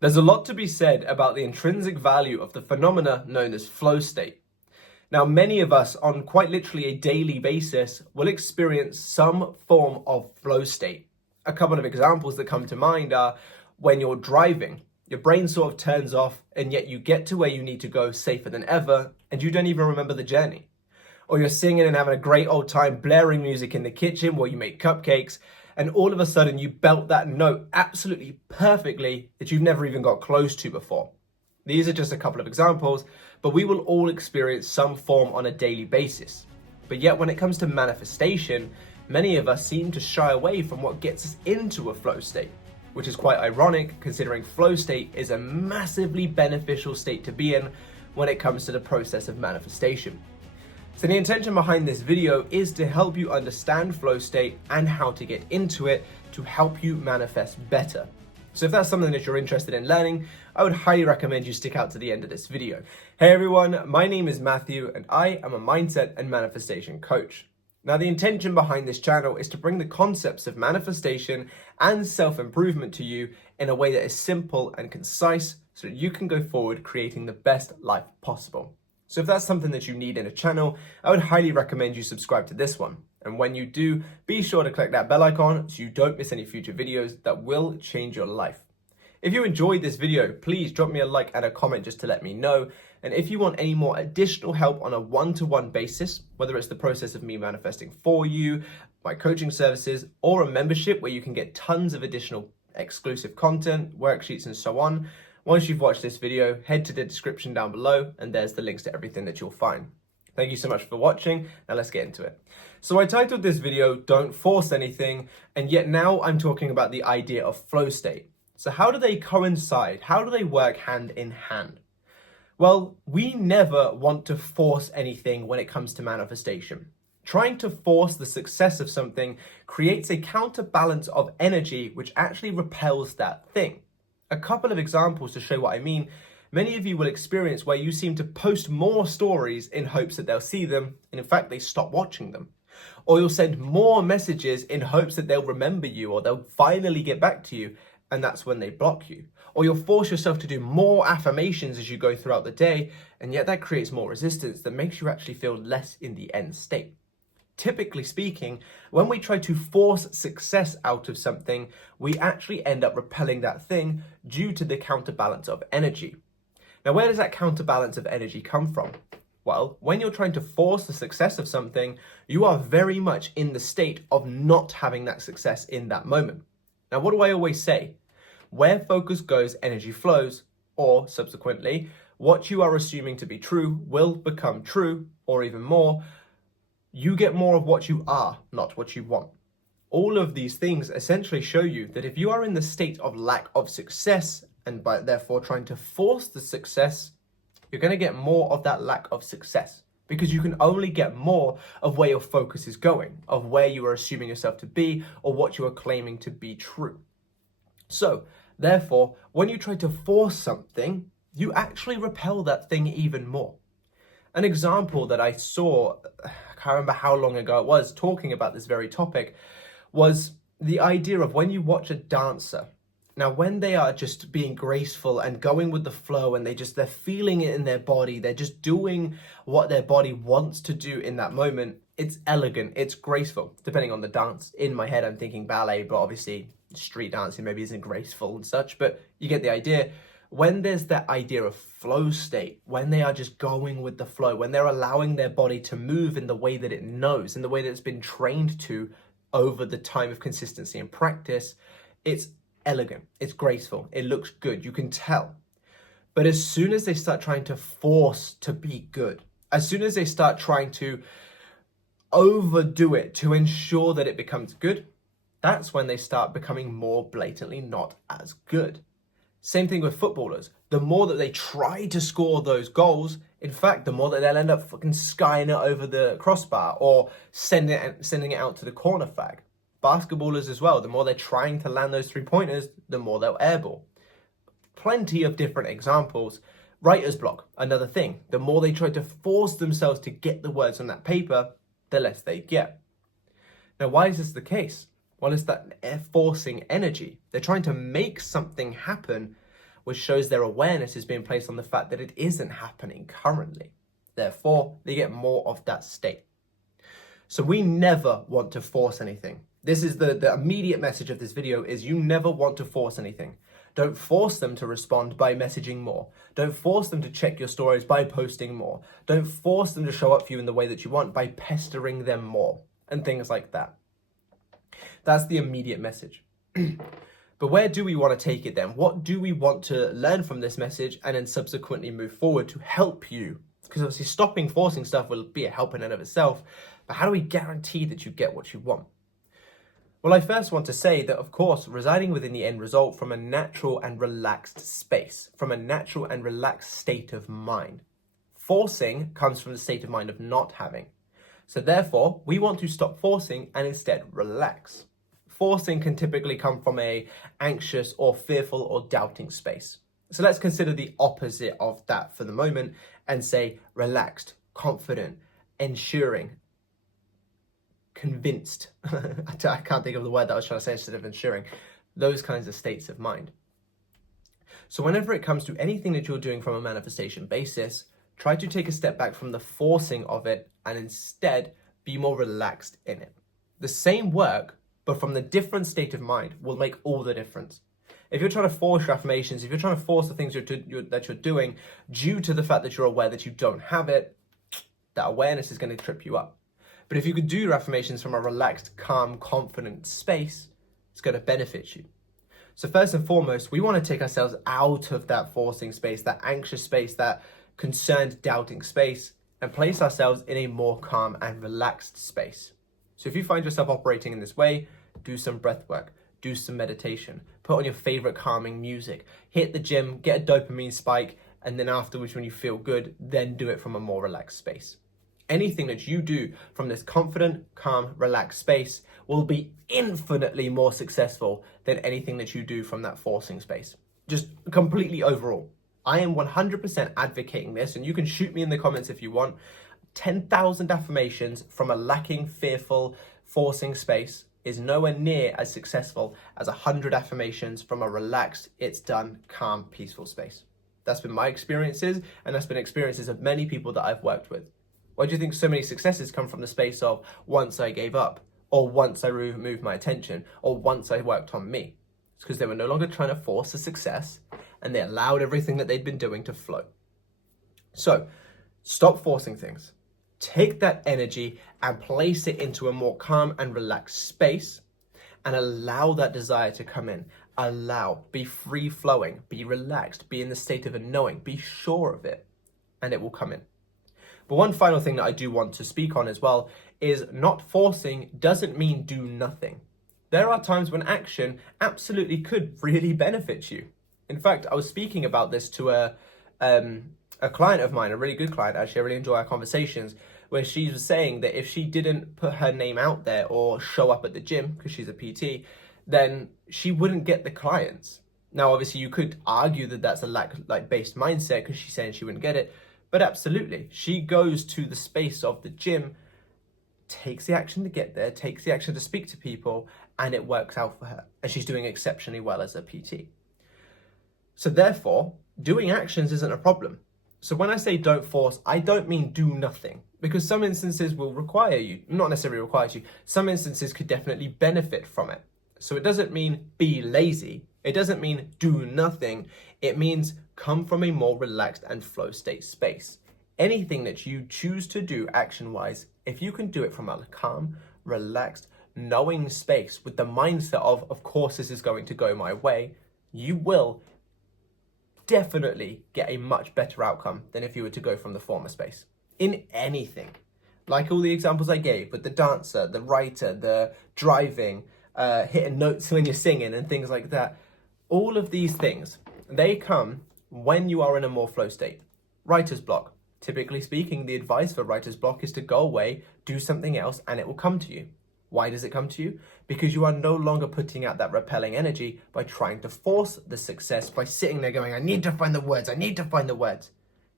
There's a lot to be said about the intrinsic value of the phenomena known as flow state. Now, many of us on quite literally a daily basis will experience some form of flow state. A couple of examples that come to mind are when you're driving, your brain sort of turns off and yet you get to where you need to go safer than ever and you don't even remember the journey. Or you're singing and having a great old time blaring music in the kitchen while you make cupcakes, and all of a sudden you belt that note absolutely perfectly that you've never even got close to before. These are just a couple of examples, but we will all experience some form on a daily basis. But yet when it comes to manifestation, many of us seem to shy away from what gets us into a flow state, which is quite ironic considering flow state is a massively beneficial state to be in when it comes to the process of manifestation. So the intention behind this video is to help you understand flow state and how to get into it to help you manifest better. So if that's something that you're interested in learning, I would highly recommend you stick out to the end of this video. Hey everyone, my name is Matthew and I am a mindset and manifestation coach. Now the intention behind this channel is to bring the concepts of manifestation and self-improvement to you in a way that is simple and concise so that you can go forward creating the best life possible. So if that's something that you need in a channel, I would highly recommend you subscribe to this one. And when you do, be sure to click that bell icon so you don't miss any future videos that will change your life. If you enjoyed this video, please drop me a like and a comment just to let me know. And if you want any more additional help on a one-to-one basis, whether it's the process of me manifesting for you, my coaching services, or a membership where you can get tons of additional exclusive content, worksheets, and so on, once you've watched this video, head to the description down below and there's the links to everything that you'll find. Thank you so much for watching. Now let's get into it. So I titled this video, Don't Force Anything, and yet now I'm talking about the idea of flow state. So how do they coincide? How do they work hand in hand? Well, we never want to force anything when it comes to manifestation. Trying to force the success of something creates a counterbalance of energy which actually repels that thing. A couple of examples to show what I mean. Many of you will experience where you seem to post more stories in hopes that they'll see them, and in fact, they stop watching them. Or you'll send more messages in hopes that they'll remember you or they'll finally get back to you, and that's when they block you. Or you'll force yourself to do more affirmations as you go throughout the day, and yet that creates more resistance that makes you actually feel less in the end state. Typically speaking, when we try to force success out of something, we actually end up repelling that thing due to the counterbalance of energy. Now, where does that counterbalance of energy come from? Well, when you're trying to force the success of something, you are very much in the state of not having that success in that moment. Now, what do I always say? Where focus goes, energy flows, or subsequently, what you are assuming to be true will become true, or even more, you get more of what you are, not what you want. All of these things essentially show you that if you are in the state of lack of success and by therefore trying to force the success, you're going to get more of that lack of success because you can only get more of where your focus is going, of where you are assuming yourself to be or what you are claiming to be true. So therefore, when you try to force something, you actually repel that thing even more. An example that I saw, I can't remember how long ago it was, talking about this very topic, was the idea of when you watch a dancer. Now, when they are just being graceful and going with the flow and they're feeling it in their body, they're just doing what their body wants to do in that moment, it's elegant, it's graceful, depending on the dance. In my head, I'm thinking ballet, but obviously street dancing maybe isn't graceful and such, but you get the idea. When there's that idea of flow state, when they are just going with the flow, when they're allowing their body to move in the way that it knows, in the way that it's been trained to over the time of consistency and practice, it's elegant, it's graceful, it looks good, you can tell. But as soon as they start trying to force to be good, as soon as they start trying to overdo it to ensure that it becomes good, that's when they start becoming more blatantly not as good. Same thing with footballers. The more that they try to score those goals, in fact, the more that they'll end up fucking skying it over the crossbar or sending it out to the corner flag. Basketballers as well, the more they're trying to land those 3-pointers, the more they'll airball. Plenty of different examples. Writer's block, another thing. The more they try to force themselves to get the words on that paper, the less they get. Now, why is this the case? Well, it's that forcing energy. They're trying to make something happen which shows their awareness is being placed on the fact that it isn't happening currently. Therefore, they get more of that state. So we never want to force anything. This is the immediate message of this video is you never want to force anything. Don't force them to respond by messaging more. Don't force them to check your stories by posting more. Don't force them to show up for you in the way that you want by pestering them more and things like that. That's the immediate message. But where do we want to take it then? What do we want to learn from this message and then subsequently move forward to help you? Because obviously stopping forcing stuff will be a help in and of itself, but how do we guarantee that you get what you want? Well, I first want to say that, of course, residing within the end result from a natural and relaxed space, from a natural and relaxed state of mind. Forcing comes from the state of mind of not having. So therefore, we want to stop forcing and instead relax. Forcing can typically come from a anxious or fearful or doubting space. So let's consider the opposite of that for the moment and say relaxed, confident, ensuring, convinced. I can't think of the word that I was trying to say instead of ensuring. Those kinds of states of mind. So whenever it comes to anything that you're doing from a manifestation basis, try to take a step back from the forcing of it and instead be more relaxed in it. The same work, but from the different state of mind, will make all the difference. If you're trying to force your affirmations, if you're trying to force the things that you're doing due to the fact that you're aware that you don't have it, that awareness is going to trip you up. But if you could do your affirmations from a relaxed, calm, confident space, it's going to benefit you. So first and foremost, we want to take ourselves out of that forcing space, that anxious space, that concerned, doubting space, and place ourselves in a more calm and relaxed space. So if you find yourself operating in this way, do some breath work, do some meditation, put on your favorite calming music, hit the gym, get a dopamine spike, and then afterwards when you feel good, then do it from a more relaxed space. Anything that you do from this confident, calm, relaxed space will be infinitely more successful than anything that you do from that forcing space. Just completely overall. I am 100% advocating this, and you can shoot me in the comments if you want. 10,000 affirmations from a lacking, fearful, forcing space is nowhere near as successful as 100 affirmations from a relaxed, it's done, calm, peaceful space. That's been my experiences, and that's been experiences of many people that I've worked with. Why do you think so many successes come from the space of once I gave up, or once I removed my attention, or once I worked on me? It's because they were no longer trying to force a success, and they allowed everything that they'd been doing to flow. So, stop forcing things. Take that energy and place it into a more calm and relaxed space, and allow that desire to come in. Allow, be free flowing, be relaxed, be in the state of a knowing, be sure of it, and it will come in. But one final thing that I do want to speak on as well is not forcing doesn't mean do nothing. There are times when action absolutely could really benefit you. In fact, I was speaking about this to a client of mine, a really good client, actually. I really enjoy our conversations, where she was saying that if she didn't put her name out there or show up at the gym, because she's a PT, then she wouldn't get the clients. Now, obviously, you could argue that that's a lack-based mindset because she's saying she wouldn't get it. But absolutely, she goes to the space of the gym, takes the action to get there, takes the action to speak to people, and it works out for her. And she's doing exceptionally well as a PT. So therefore, doing actions isn't a problem. So when I say don't force, I don't mean do nothing. Because some instances will require you, not necessarily requires you, some instances could definitely benefit from it. So it doesn't mean be lazy. It doesn't mean do nothing. It means come from a more relaxed and flow state space. Anything that you choose to do action-wise, if you can do it from a calm, relaxed, knowing space with the mindset of course this is going to go my way, you will definitely get a much better outcome than if you were to go from the former space. In anything. Like all the examples I gave with the dancer, the writer, the driving, hitting notes when you're singing and things like that. All of these things, they come when you are in a more flow state. Writer's block. Typically speaking, the advice for writer's block is to go away, do something else, and it will come to you. Why does it come to you? Because you are no longer putting out that repelling energy by trying to force the success, by sitting there going, I need to find the words, I need to find the words.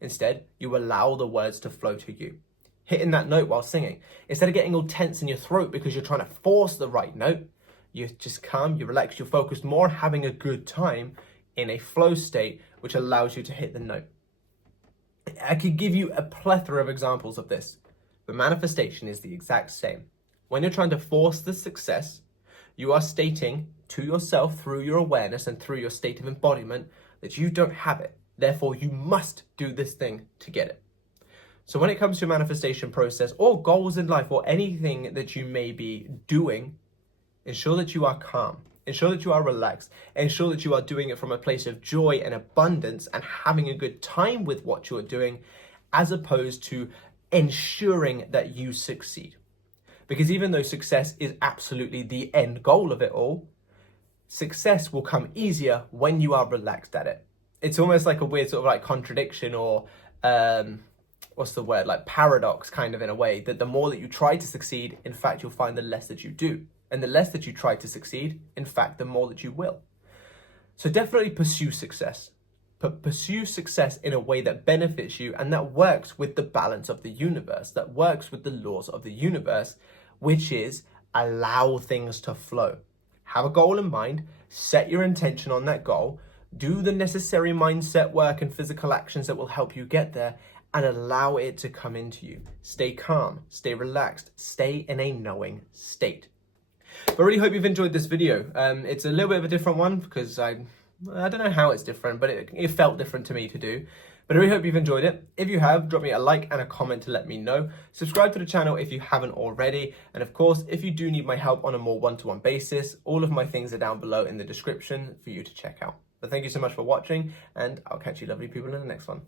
Instead, you allow the words to flow to you. Hitting that note while singing. Instead of getting all tense in your throat because you're trying to force the right note, you're just calm, you relax, you're focused more on having a good time in a flow state, which allows you to hit the note. I could give you a plethora of examples of this, but manifestation is the exact same. When you're trying to force the success, you are stating to yourself through your awareness and through your state of embodiment that you don't have it. Therefore, you must do this thing to get it. So when it comes to a manifestation process or goals in life or anything that you may be doing, ensure that you are calm. Ensure that you are relaxed. Ensure that you are doing it from a place of joy and abundance and having a good time with what you're doing, as opposed to ensuring that you succeed. Because even though success is absolutely the end goal of it all, success will come easier when you are relaxed at it. It's almost like a weird sort of like contradiction or like paradox kind of in a way, that the more that you try to succeed, in fact, you'll find the less that you do. And the less that you try to succeed, in fact, the more that you will. So definitely pursue success. But pursue success in a way that benefits you and that works with the balance of the universe, that works with the laws of the universe, which is allow things to flow. Have a goal in mind, set your intention on that goal, do the necessary mindset work and physical actions that will help you get there, and allow it to come into you. Stay calm, stay relaxed, stay in a knowing state. But I really hope you've enjoyed this video. It's a little bit of a different one because I don't know how it's different, but it felt different to me to do. But I really hope you've enjoyed it. If you have, drop me a like and a comment to let me know. Subscribe to the channel if you haven't already. And of course, if you do need my help on a more one-to-one basis, all of my things are down below in the description for you to check out. But thank you so much for watching, and I'll catch you lovely people in the next one.